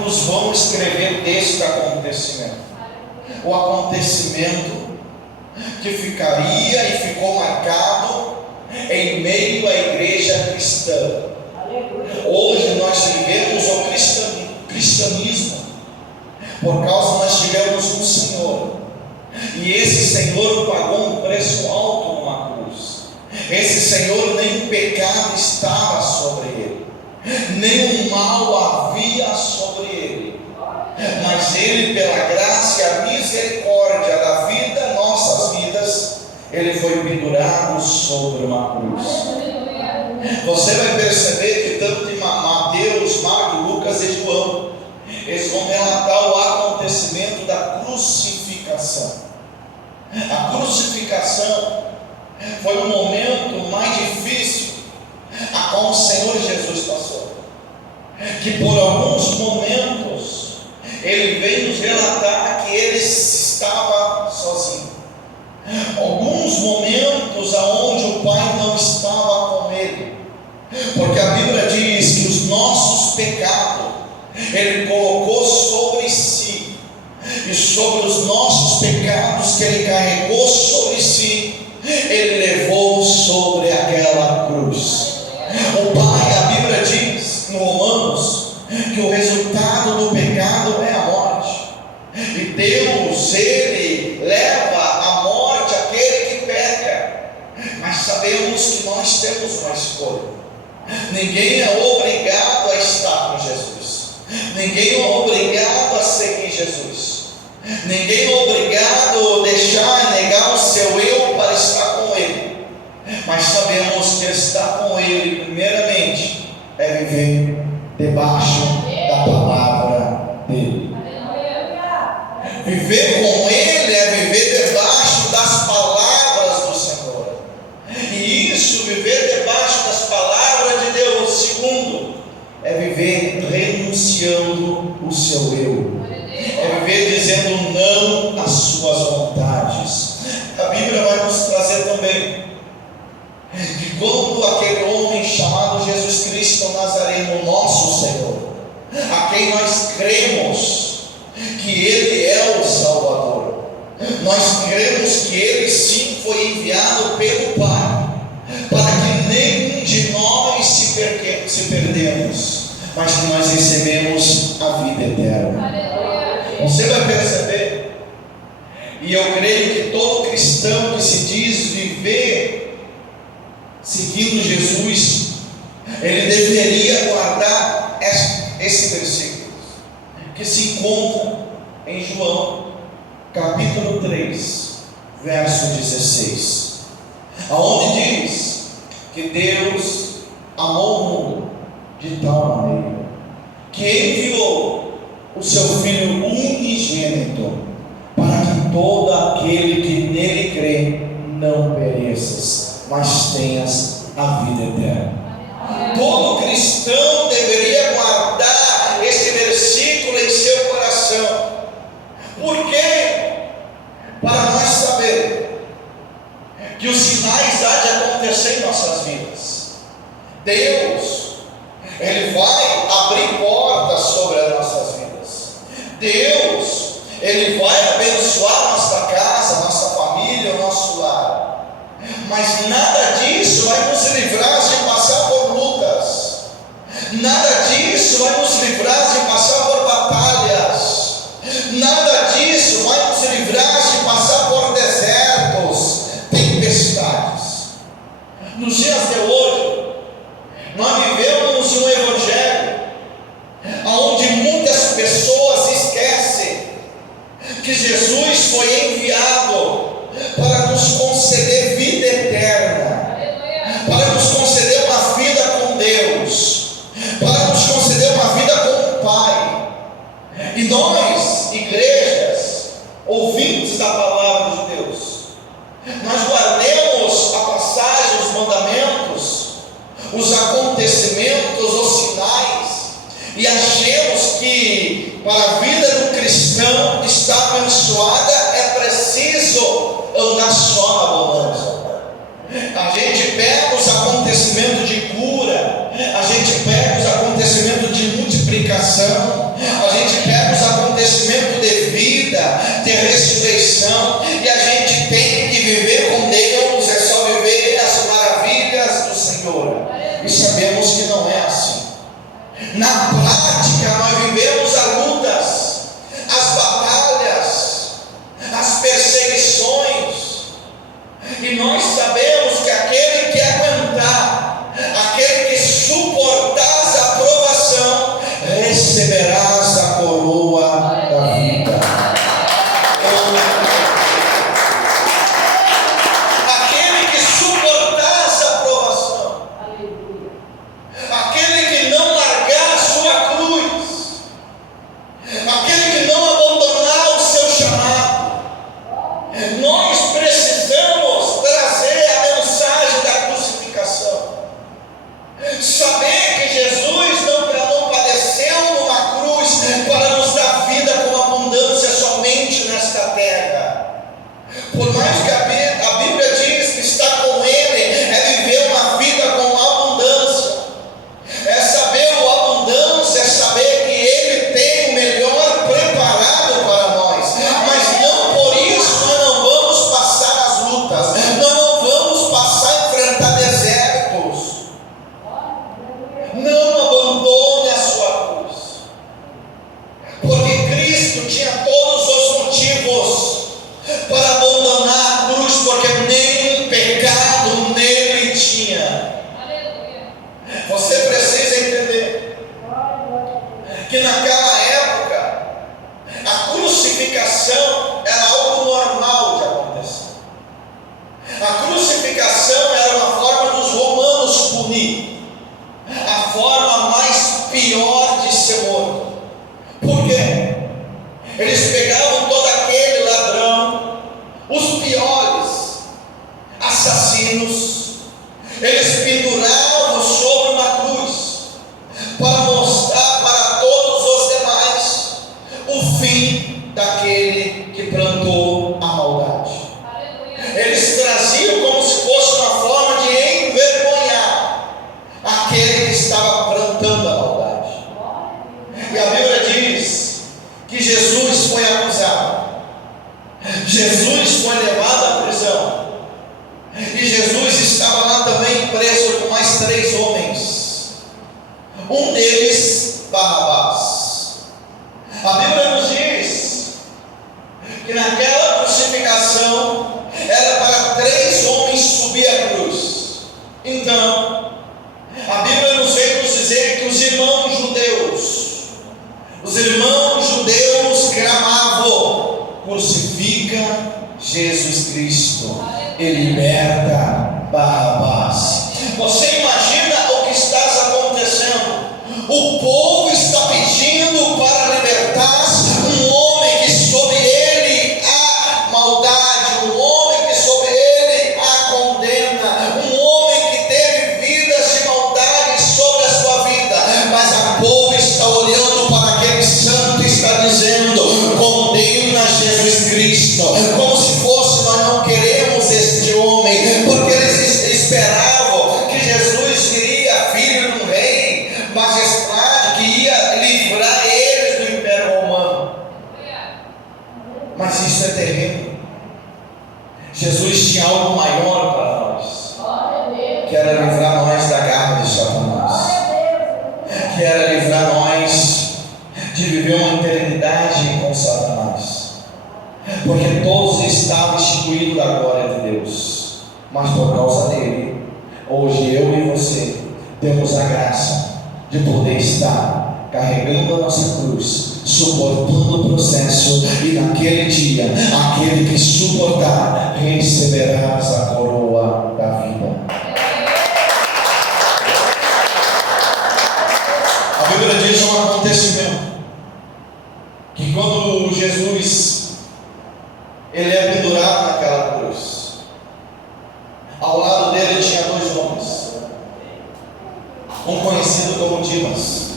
discípulos vão escrever deste acontecimento. O acontecimento que ficaria e ficou marcado em meio à igreja cristã. Hoje nós vivemos o cristianismo por causa nós tivemos um Senhor, e esse Senhor pagou um preço alto numa cruz. Esse Senhor, nenhum pecado estava sobre ele, nenhum mal havia sobre ele, mas ele, pela graça e a misericórdia da vida, nossas vidas, ele foi pendurado sobre uma cruz. Você vai perceber que tanto em Mateus, Marcos, Lucas e João, eles vão relatar o acontecimento da crucificação. A crucificação foi o momento mais difícil a qual o Senhor Jesus passou, que por alguns momentos ele veio nos relatar que ele estava sozinho. Alguns momentos aonde o Pai não estava com ele, porque a Bíblia diz que os nossos pecados ele colocou sobre si, e sobre os nossos pecados que ele carregou sobre si, ele levou sobre aquela cruz. O Pai, a Bíblia diz em Romanos que o resultado do pecado é a morte, e Deus, ele leva à morte aquele que peca. Mas sabemos que nós temos uma escolha. Ninguém é obrigado a estar com Jesus, ninguém é obrigado a seguir Jesus, ninguém é obrigado a deixar, negar o seu eu para estar com ele. Mas sabemos que estar com ele, primeiramente, é viver debaixo da palavra dele. Viver com ele é viver debaixo das palavras do Senhor. E isso, viver debaixo das palavras de Deus, segundo, é viver renunciando o seu eu, é viver dizendo não às suas vontades. A Bíblia vai nos trazer também que quando aquele homem chamado Jesus Cristo Nazareno, nosso Senhor, a quem nós cremos que ele é o Salvador, nós cremos que ele sim foi enviado pelo Pai, para que nenhum de nós se perdemos, mas que nós recebemos a vida eterna. Você vai perceber, e eu creio que todo cristão que se diz viver seguindo Jesus, ele deveria guardar esse versículo que se encontra em João capítulo 3, verso 16, aonde diz que Deus amou o mundo de tal maneira que enviou o seu Filho unigênito, para que todo aquele que nele crê não pereças, mas tenhas a vida eterna. Todo cristão deveria guardar esse versículo em seu coração. Por quê? Para nós saber que os sinais há de acontecer em nossas vidas. Deus, ele vai abrir portas sobre as nossas vidas. Deus, ele vai abençoar nossa casa, nossa família, o nosso lar. Mas nada disso vai nos livrar de passar por lutas. Nada disso vai nos livrar de passar por batalhas. Nada disso vai nos livrar de passar por desertos, tempestades. Nos dias de hoje, nós vivemos um evangelho onde muitas pessoas esquecem que Jesus foi enviado para nos conceder vida eterna, para nos conceder uma vida com Deus, para nos conceder uma vida com o Pai. E nós, igrejas, ouvintes da palavra de Deus, nós guardemos a passagem, os mandamentos, os acontecimentos, os sinais, e achemos que para a vida do cristão estar abençoada é preciso andar só na abundância. A gente pega os acontecimentos de cura, a gente pega os acontecimentos de multiplicação, a receberás a coroa da vida. Aquele que suportar essa provação, aquele que não largar a sua cruz, aquele que não abandonar o seu chamado, nós precisamos trazer a mensagem da crucificação. Saber que Jesus não padeceu numa cruz para nos dar vida com abundância somente nesta terra. Por mais que a Bíblia diz que estar com Ele é viver uma vida com abundância, é saber o abundância, é saber que Ele tem o melhor preparado para nós. Mas não por isso nós não vamos passar as lutas, nós não vamos passar a enfrentar desertos. Não abandone a sua cruz, porque Cristo tinha todos os motivos para abandonar a cruz, porque nenhum pecado nele tinha. Você precisa entender que naquela época a crucificação era algo normal de acontecer. A crucificação era uma forma dos romanos punir, a forma mais pior de ser morto. Por quê? Eles pegavam todo aquele ladrão, os piores assassinos, eles penduravam sobre uma cruz para mostrar para todos os demais o fim daquele que plantou a maldade. Eles traziam como se fosse uma forma de envergonhar aquele que estava plantando a maldade. E a Bíblia diz que Jesus foi acusado, Jesus foi levado à prisão, e Jesus estava lá também preso com mais 3 homens, um deles Barrabás. A Bíblia nos diz que naquela crucificação era para 3 homens subir a cruz. Então a Bíblia nos vem nos dizer que os irmãos judeus gramavam: crucifica Jesus Cristo e liberta Barrabás. Você imagina o que está acontecendo? O povo está pedindo para libertar um homem que sobre ele há maldade, um homem que sobre ele há condena, um homem que teve vidas de maldade sobre a sua vida. Mas o povo está olhando para aquele santo e está dizendo: condena Jesus Cristo, como se fosse: nós não queremos este homem, porque eles esperavam que Jesus viria filho de um rei magistrado que ia livrar eles do Império Romano. Mas isso é terrível. Jesus tinha algo maior para nós, que era livrar nós da garra de Satanás, que era livrar nós de viver uma eternidade com Satanás, porque todos estavam instituídos da glória de Deus, mas por causa dele, hoje eu e você temos a graça de poder estar carregando a nossa cruz, suportando o processo, e naquele dia, aquele que suportar, receberás a coroa da vida. A Bíblia diz um acontecimento, que quando Jesus ele é pendurado naquela cruz, ao lado dele tinha 2 homens, um conhecido como Dimas.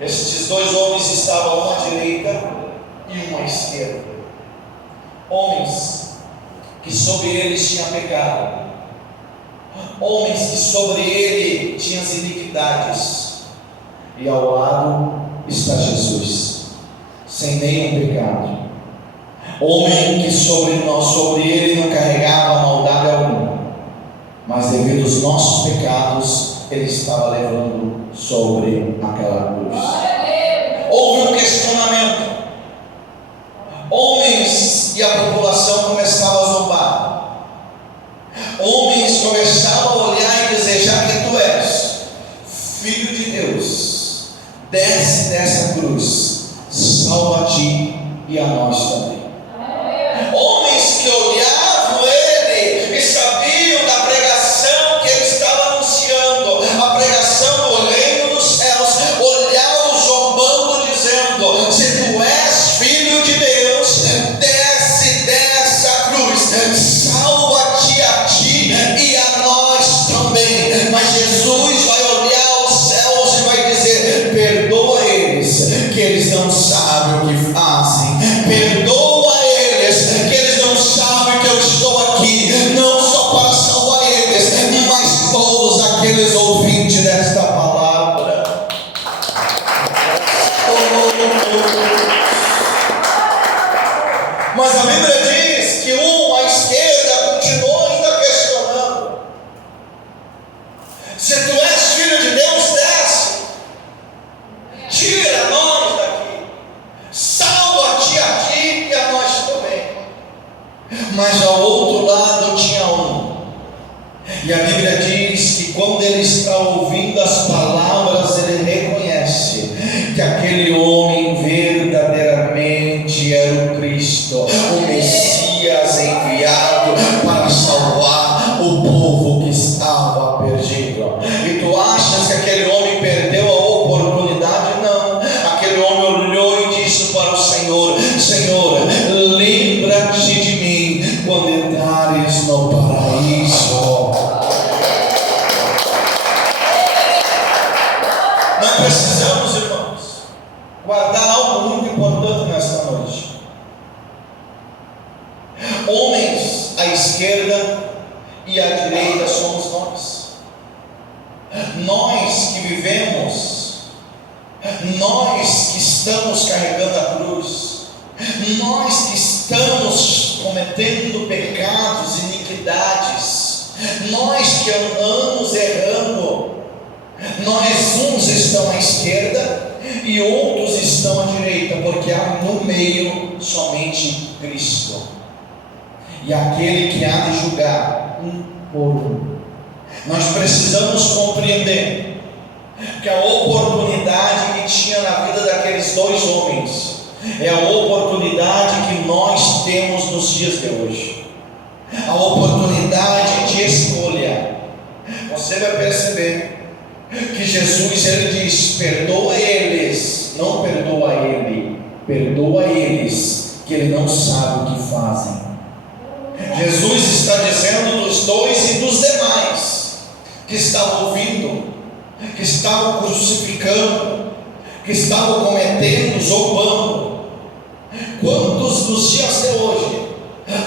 Estes 2 homens estavam uma à direita e uma à esquerda, homens que sobre eles tinha pecado, homens que sobre ele tinham as iniquidades, e ao lado está Jesus, sem nenhum pecado, homem que sobre ele não carregava maldade alguma, mas devido aos nossos pecados, ele estava levando sobre aquela cruz. Houve um questionamento, homens e a população começavam a zombar, homens começavam a olhar e desejar que tu és filho de Deus, desce dessa cruz, salva a ti e a nós também. Homens que olhavam ele e sabiam da pregação que ele estava anunciando, a pregação do reino dos céus, olhavam zombando, dizendo: se tu és filho de Deus, desce dessa cruz, salva-te a ti e a nós também. Mas Jesus vai olhar aos céus e vai dizer: perdoa eles, que eles não sabem o que fazem. Perdoa eles, que eles não sabem que eu estou aqui, não só para salvar eles, mas todos aqueles ouvintes desta palavra. Mas a Bíblia diz que à esquerda continuou ainda questionando: se tu és filho de Deus, desce, tira nós daqui, salva-te a ti e a nós também. Mas ao outro lado tinha e a Bíblia diz que quando ele está ouvindo as palavras, ele reconhece que aquele homem verdadeiramente era o Cristo, o Messias enviado para salvar o povo que estava perdido. E tu achas que aquele homem perdeu a oportunidade? Não. Aquele homem olhou e disse para o Senhor: Senhor, lembra-te de mim quando entrares no paraíso. Nós precisamos, irmãos, guardar algo muito importante nesta noite. Homens à esquerda e à direita somos nós. Nós que vivemos, nós que estamos carregando a cruz, nós que estamos cometendo pecados, iniquidades, nós que andamos errando. Uns estão à esquerda e outros estão à direita, porque há no meio somente Cristo, e aquele que há de julgar um por um. Nós precisamos compreender que a oportunidade que tinha na vida daqueles dois homens é a oportunidade que nós temos nos dias de hoje, a oportunidade de escolha. Você vai perceber que Jesus, ele diz: perdoa eles, não perdoa ele, perdoa eles, que ele não sabe o que fazem. Jesus está dizendo dos dois e dos demais que estavam ouvindo, que estavam crucificando, que estavam cometendo, zombando. Quantos nos dias de hoje,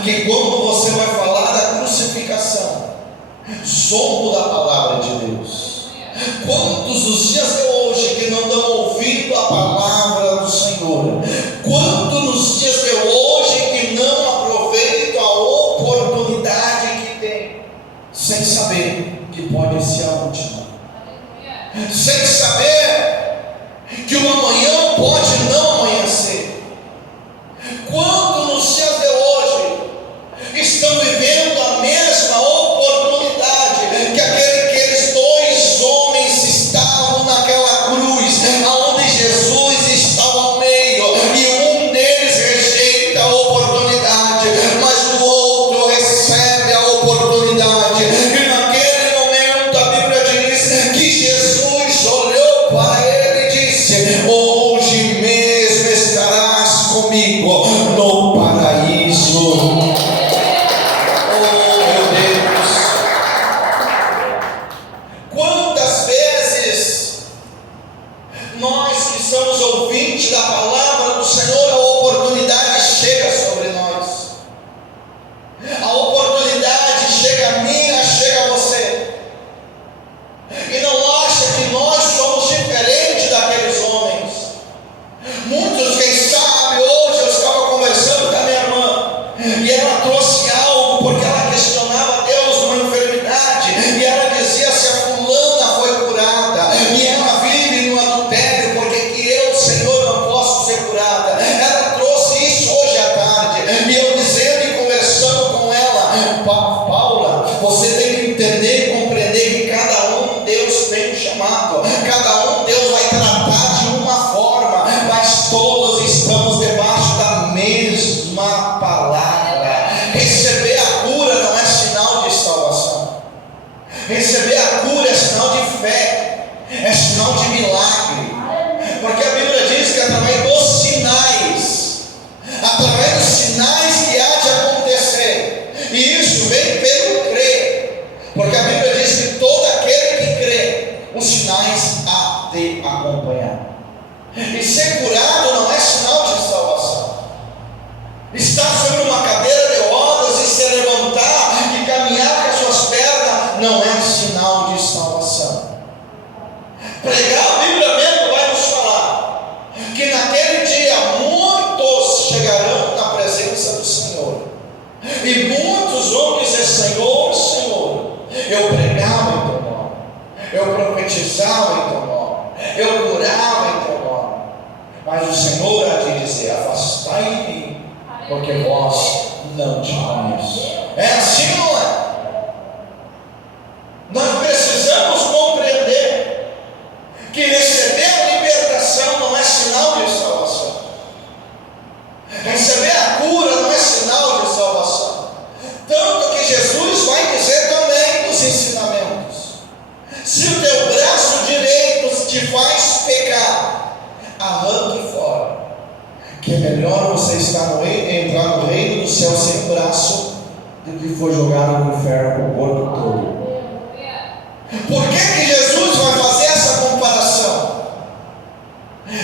que quando você vai falar da crucificação, zombam da palavra de Deus? Quantos os dias de hoje que não estão ouvindo a palavra do Senhor? Quantos nos dias de hoje que não aproveitam a oportunidade que tem, sem saber que pode ser a última, sem saber que o amanhã pode não amanhecer? Quantos nos dias de hoje estão vivendo a mesma oportunidade que aqueles dois homens estavam naquela cruz, aonde Jesus estava ao meio, e um deles rejeita a oportunidade, mas o outro recebe a oportunidade? E naquele momento a Bíblia diz que Jesus olhou para ele e disse: hoje mesmo estarás comigo no paraíso. Nós que somos ouvintes da palavra do Senhor, a oportunidade chega sobre nós, a oportunidade chega a mim, chega a você, e não acha que nós somos diferentes daqueles homens. Muitos, quem sabe, hoje eu estava conversando com a minha irmã, e ela trouxe algo, porque ela questionava Deus numa enfermidade, e ela dizia: se a fulana foi curada, e ela vive no adultério, porque que eu, Senhor, não posso ser curado? E ser curado não é sinal de salvação. Estar sobre uma cadeira de rodas e se levantar e caminhar com as suas pernas não é sinal de salvação. Pregar a Bíblia mesmo vai nos falar que naquele dia muitos chegarão na presença do Senhor. E muitos vão dizer: Senhor, Senhor, eu pregava em teu nome, eu profetizava em teu nome, eu curava em teu nome. Mas o Senhor há de dizer: afastai de mim, porque vós não te conheço. É assim ou não é? Nós precisamos compreender que receber a libertação não é sinal de salvação. Receber a cura não é sinal de salvação. Tanto que Jesus vai dizer também nos ensinamentos: se o teu braço direito te faz pecar, arranque fora, que é melhor você entrar no reino do céu sem braço do que for jogado no inferno com o corpo todo. Por que Jesus vai fazer essa comparação?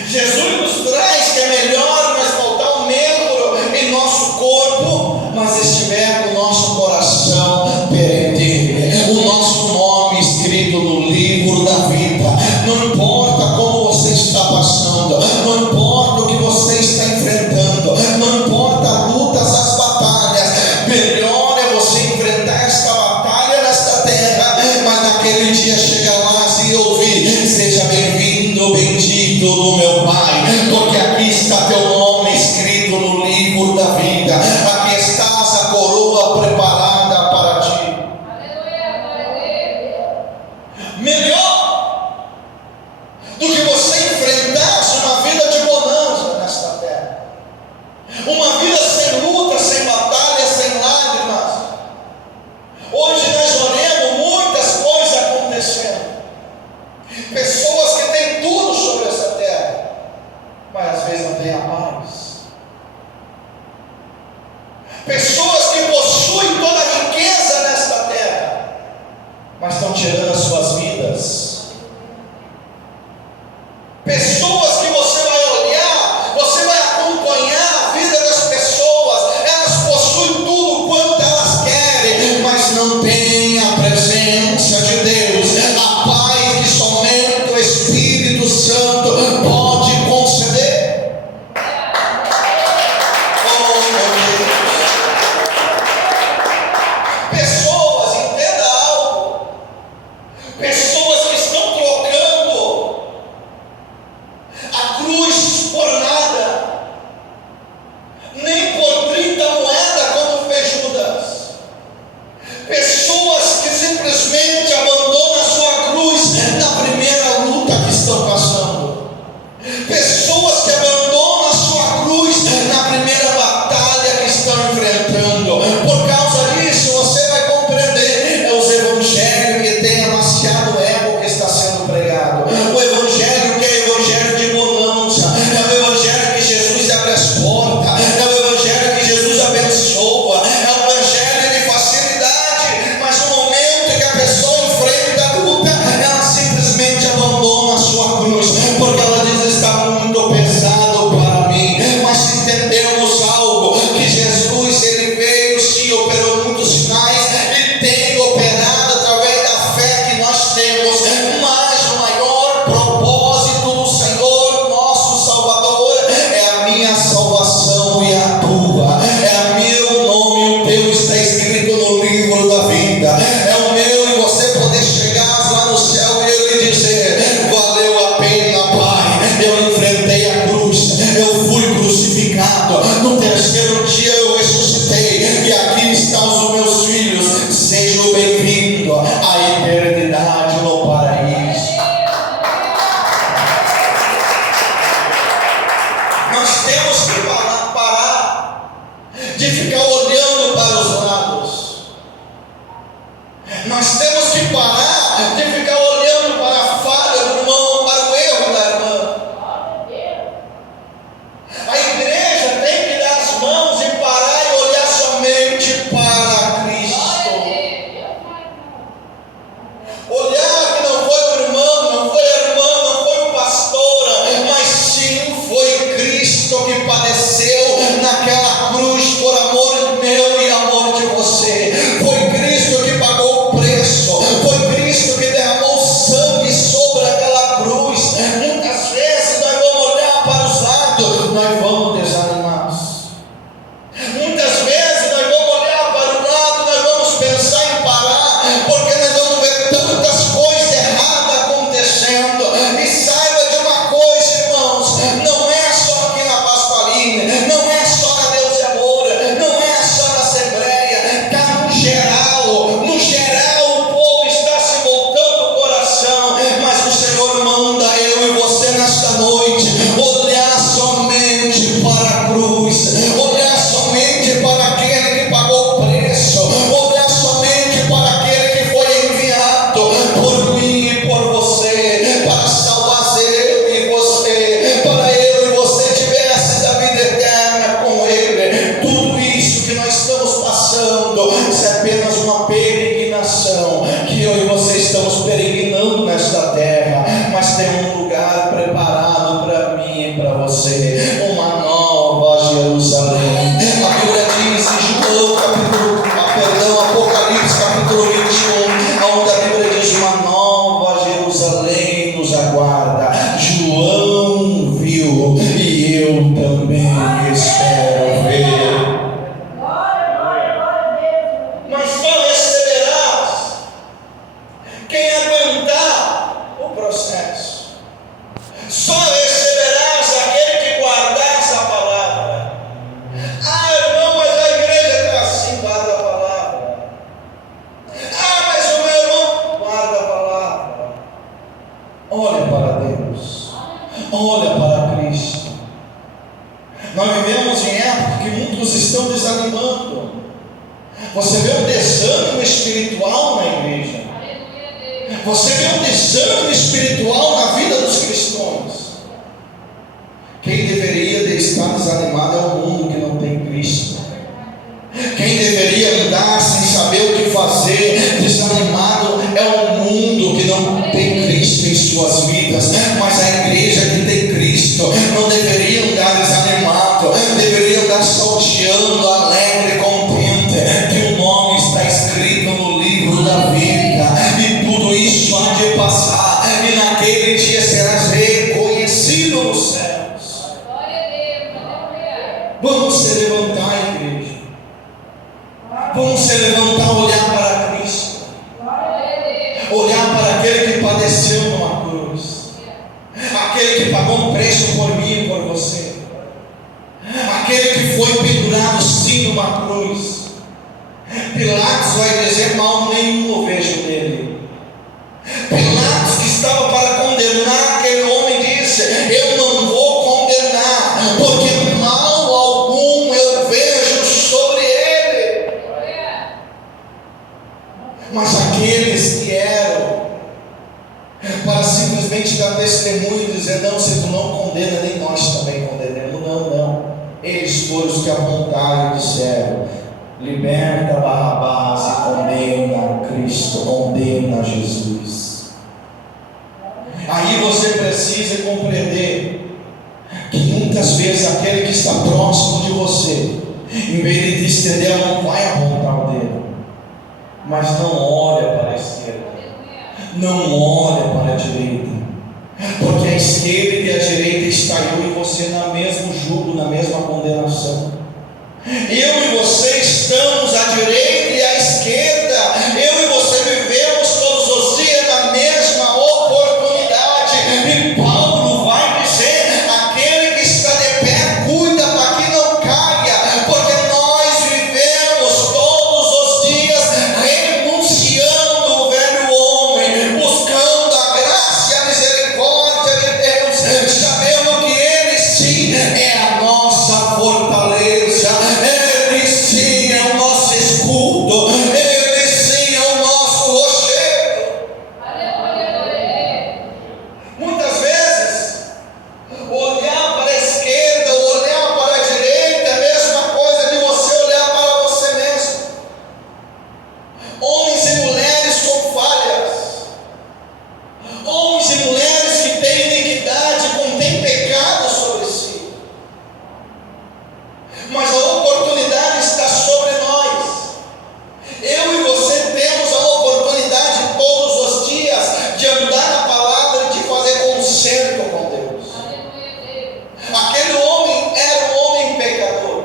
Jesus nos traz que é melhor nós faltar um membro em nosso corpo, mas estiver com o nosso coração perante Ele, o nosso nome escrito no livro da vida. Não importa como você está passando, não importa o que você está enfrentando, não importa lutas, as batalhas, melhor é você enfrentar esta batalha nesta terra, mas naquele dia chega lá e ouvir: seja bem-vindo, bendito do meu Pai, porque aqui está teu nome escrito no livro da vida, aqui estás a coroa preparada para ti. Melhor do que você enfrentar uma vida de bonança nesta terra, uma vida sem luta, sem batalha, sem lágrimas. Hoje nós olhamos muitas coisas acontecendo, pessoas que têm tudo sobre essa terra, mas às vezes não têm a paz. Pessoas que possuem toda a riqueza nesta terra, mas estão tirando as suas vidas. Pessoas que você vai olhar, você vai acompanhar a vida das pessoas, elas possuem tudo quanto elas querem, mas não têm a presença de Deus, a paz que somente o Espírito Santo pode conceder. Oh, meu Deus. Pessoas, entenda algo, pessoas que estão trocando a cruz por nada, nem por 30 moedas como fez Judas. Pessoas que simplesmente abandonam a sua cruz na primeira luta que estão passando. Pessoas que abandonam a sua cruz na primeira batalha que estão enfrentando. Por causa disso, você vai compreender: é os evangelhos que tem amaciado ego que está sendo pregado, o evangelho que é evangelho de bonança, é o evangelho você, uma nova Jerusalém. A Bíblia diz em Apocalipse capítulo 21, onde a Bíblia diz: uma nova Jerusalém nos aguarda. João viu e eu também espero ver. Mas só receberás quem aguentar o processo. Só receberás aquele que guardar essa palavra. Ah, irmão, mas a igreja está assim, guarda a palavra. Ah, mas o meu irmão, guarda a palavra. Olha para Deus, olha para Cristo. Nós vivemos em época que muitos estão desanimando. Você vê um desânimo espiritual na igreja. Você vê um desânimo espiritual na vida dos cristãos. Quem deveria estar desanimado é o mundo que não tem Cristo. Quem deveria andar sem saber o que fazer, desanimado, é o mundo que não tem Cristo em suas vidas. Mas a igreja que tem Cristo não deveria andar desanimado, deveria andar salteando, alegre, contente, que o nome está escrito no livro da vida, e tudo isso há de passar, e naquele dia serás reconhecido nos céus. Vamos se levantar, igreja. Vamos se levantar, olhar para Cristo, olhar para aquele que padeceu numa cruz, aquele que pagou um preço por mim e por você, aquele que foi pendurado sim numa cruz. Pilatos vai dizer: mal nenhum eu vejo nele. Pilatos, que estava para condenar aquele homem, disse: eu não vou condenar, porque mal algum eu vejo sobre ele. Mas aqueles que eram para simplesmente dar testemunho e dizer: não, se tu não condena, nem nós também condenamos. Não, eles foram os que apontaram e disseram: liberta Barrabás e condena Cristo, condena Jesus. Aí você precisa compreender que muitas vezes aquele que está próximo de você, em vez de te estender a mão, vai apontar o dedo, mas não olha para a esquerda, não olha para a direita, porque a esquerda e a direita está eu e você no mesmo jugo, na mesma condenação. Eu e você estamos à direita e à esquerda. Eu e você vivemos todos os dias na mesma oportunidade. E Paulo vai dizer: aquele que está de pé, cuida para que não caia, porque nós vivemos todos os dias renunciando o velho homem, buscando a graça e a misericórdia de Deus, sabendo que Ele sim é a nossa fortaleza. Ele sim é o nosso escudo, Ele sim é o nosso rochedo. Muitas vezes, olhar para a esquerda, olhar para a direita, é a mesma coisa de você olhar para você mesmo. Homens e mulheres com falhas, homens e mulheres que têm iniquidade, contêm pecado sobre si. Mas a oportunidade está sobre nós. Eu e você temos a oportunidade todos os dias de andar na palavra e de fazer conserto com Deus. Aquele homem era um homem pecador.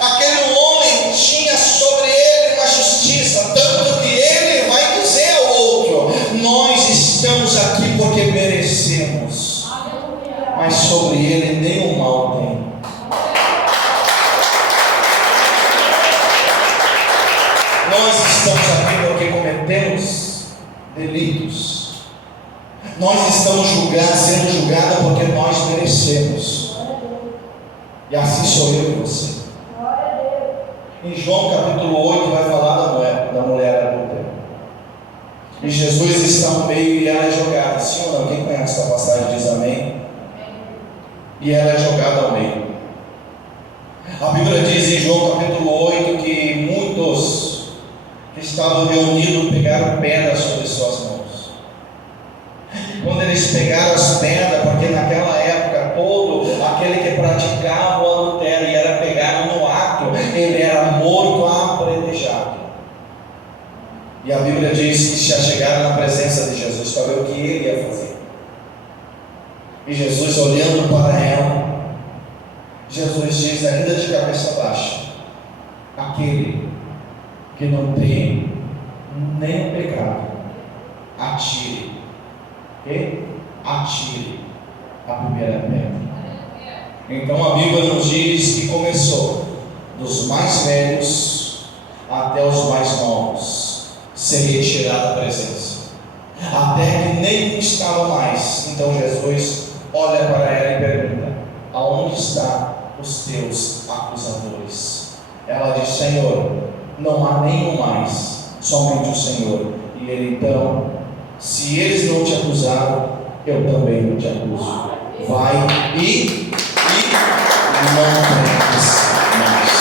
Aquele homem tinha sobre ele uma justiça, tanto que ele vai dizer ao outro: nós estamos aqui porque merecemos, mas sobre ele nenhum mal tem. Nós estamos aqui porque cometemos delitos. Nós estamos sendo julgados porque nós merecemos. E assim sou eu e você. Em João capítulo 8 vai falar da mulher adúltera. E Jesus está no meio e ela é jogada. Sim ou não? Quem conhece essa passagem diz amém. E ela é jogada ao meio. A Bíblia diz em João capítulo 8 que muitos que estavam reunidos pegaram pedras sobre suas mãos. E quando eles pegaram as pedras, porque naquela época todo Jesus, olhando para ela, Jesus diz, ainda de cabeça baixa: aquele que não tem nenhum pecado, atire. Okay? Atire a primeira pedra. Então a Bíblia nos diz que começou dos mais velhos até os mais novos ser retirada da presença, até que nenhum estava mais. Então Jesus olha para ela e pergunta: aonde estão os teus acusadores? Ela diz: Senhor, não há nenhum mais, somente o Senhor. E ele então: se eles não te acusaram, eu também não te acuso. Vai e não peques mais.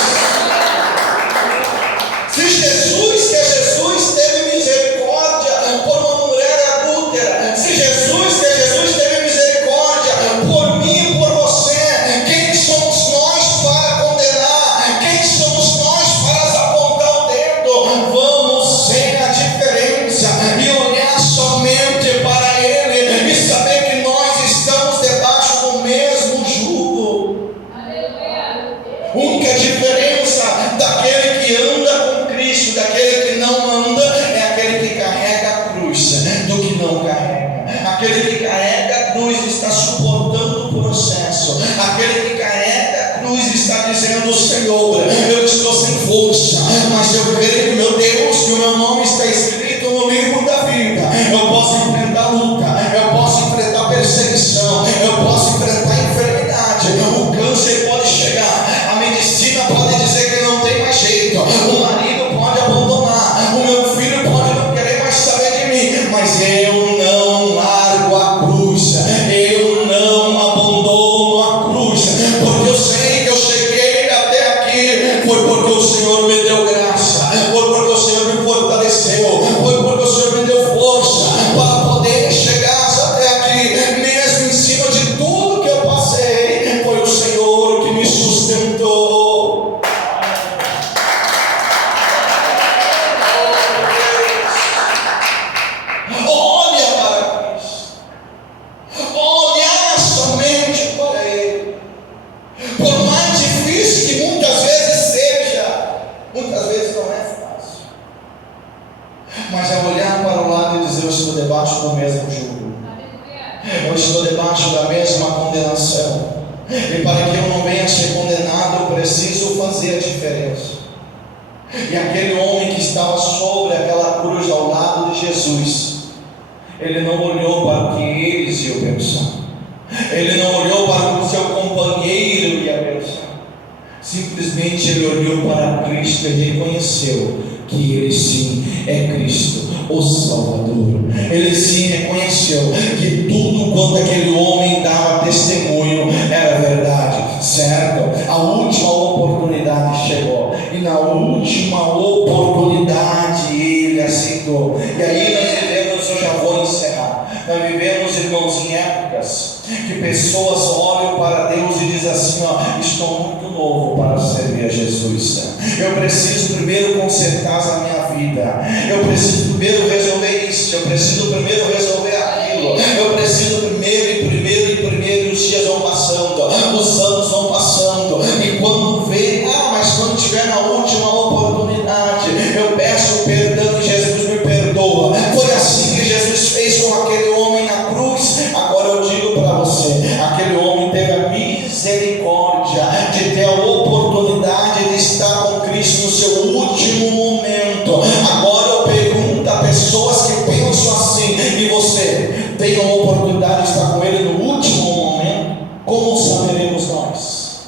Se Jesus teve misericórdia por uma mulher adúltera, se Jesus teve misericórdia por mim e por você, quem somos nós para condenar? Quem somos nós para apontar o dedo? Vamos ver a diferença e olhar somente para Ele e saber que nós estamos debaixo do mesmo jugo. A única diferença daquele que anda com Cristo, daquele que não anda, é aquele que carrega a cruz, do que não carrega. Aquele que carrega a cruz está suportando o processo. Aquele que carrega a cruz está dizendo: Senhor, eu estou sem força, mas eu creio, meu Deus, que o meu nome está escrito no livro da vida. Eu posso enfrentar luta, eu posso enfrentar perseguição, eu posso enfrentar enfermidade. O câncer pode chegar, a medicina pode dizer que não tem mais jeito, o marido pode abandonar, o meu filho pode não querer mais saber de mim, mas eu não largo a cruz, eu não abandono a cruz, porque eu sei que eu cheguei até aqui, foi porque o Senhor me deu graça, foi porque o Senhor me fortaleceu, foi porque o Senhor me deu força para poder chegar até aqui, mesmo em cima de tudo que eu passei, foi o Senhor que me sustentou. Olha para Cristo, olhar somente para Ele, por mais difícil que muitas vezes seja, muitas vezes não é fácil, mas é olhar para o lado e dizer: eu estou debaixo do mesmo jugo, eu estou debaixo da mesma condenação, e para que eu não venha a ser condenado, eu preciso fazer a diferença. E aquele homem que estava sobre aquela cruz ao lado de Jesus, ele não olhou para o que eles iam pensar, ele não olhou para o que o seu companheiro ia pensar, simplesmente ele olhou para Cristo e reconheceu que ele sim é Cristo, o Salvador. Ele sim reconheceu que tudo quanto aquele homem dava testemunho era verdade, certo? A última oportunidade chegou, e na última oportunidade ele aceitou. E aí nós vivemos, eu já vou encerrar, nós vivemos, irmãos, em épocas que pessoas olham para Deus e dizem assim: estou muito novo para servir a Jesus, eu preciso primeiro consertar a minha vida, eu preciso primeiro resolver isso, eu preciso primeiro resolver aquilo, eu preciso primeiro, os dias vão passando, os anos vão passando, e quando vê, mas quando estiver na última oportunidade, eu peço perdão e Jesus me perdoa. Foi assim que Jesus fez com aquele homem na cruz. Agora eu digo para você, aquele homem teve a misericórdia de ter a oportunidade de estar com Cristo no seu último momento. Agora eu pergunto a pessoas que pensam assim: e você tem a oportunidade de estar com Ele no último momento? Como saberemos nós,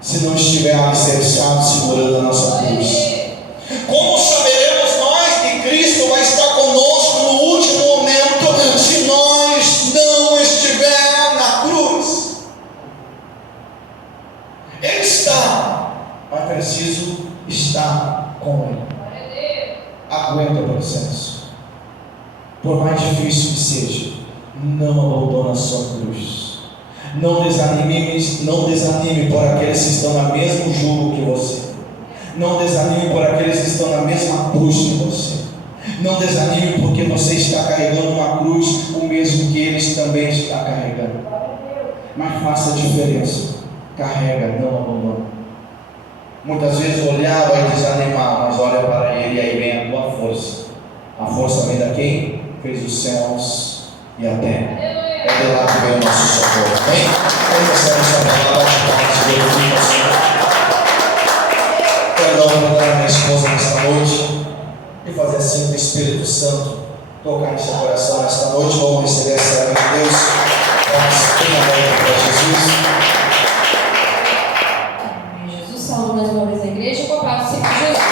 se não estiver alicerçado segurando a nossa cruz? Como saberemos nós que Cristo vai estar conosco no último momento, se nós não estiver na cruz? Ele está, mas preciso estar com Ele. Aguenta o processo, por mais difícil que seja, não abandone a sua cruz. Não desanime por aqueles que estão no mesmo jugo que você. Não desanime por aqueles que estão na mesma cruz que você. Não desanime porque você está carregando uma cruz, o mesmo que eles também estão carregando. mas faça a diferença. Carrega, não abandona. Muitas vezes olhar vai desanimar, mas olha para Ele e aí vem a tua força. A força vem da quem fez os céus e a terra. É de lá que vem o nosso socorro. Amém? Vamos recebemos essa palavra de paz e glorifica o Senhor. Quero dar uma oportunidade à minha esposa nesta noite e fazer assim o Espírito Santo tocar em seu coração nesta noite. Vamos receber essa água de Deus. Vamos ter uma mão para Jesus. Jesus, saúde mais uma vez a igreja, com a paz do Senhor Jesus.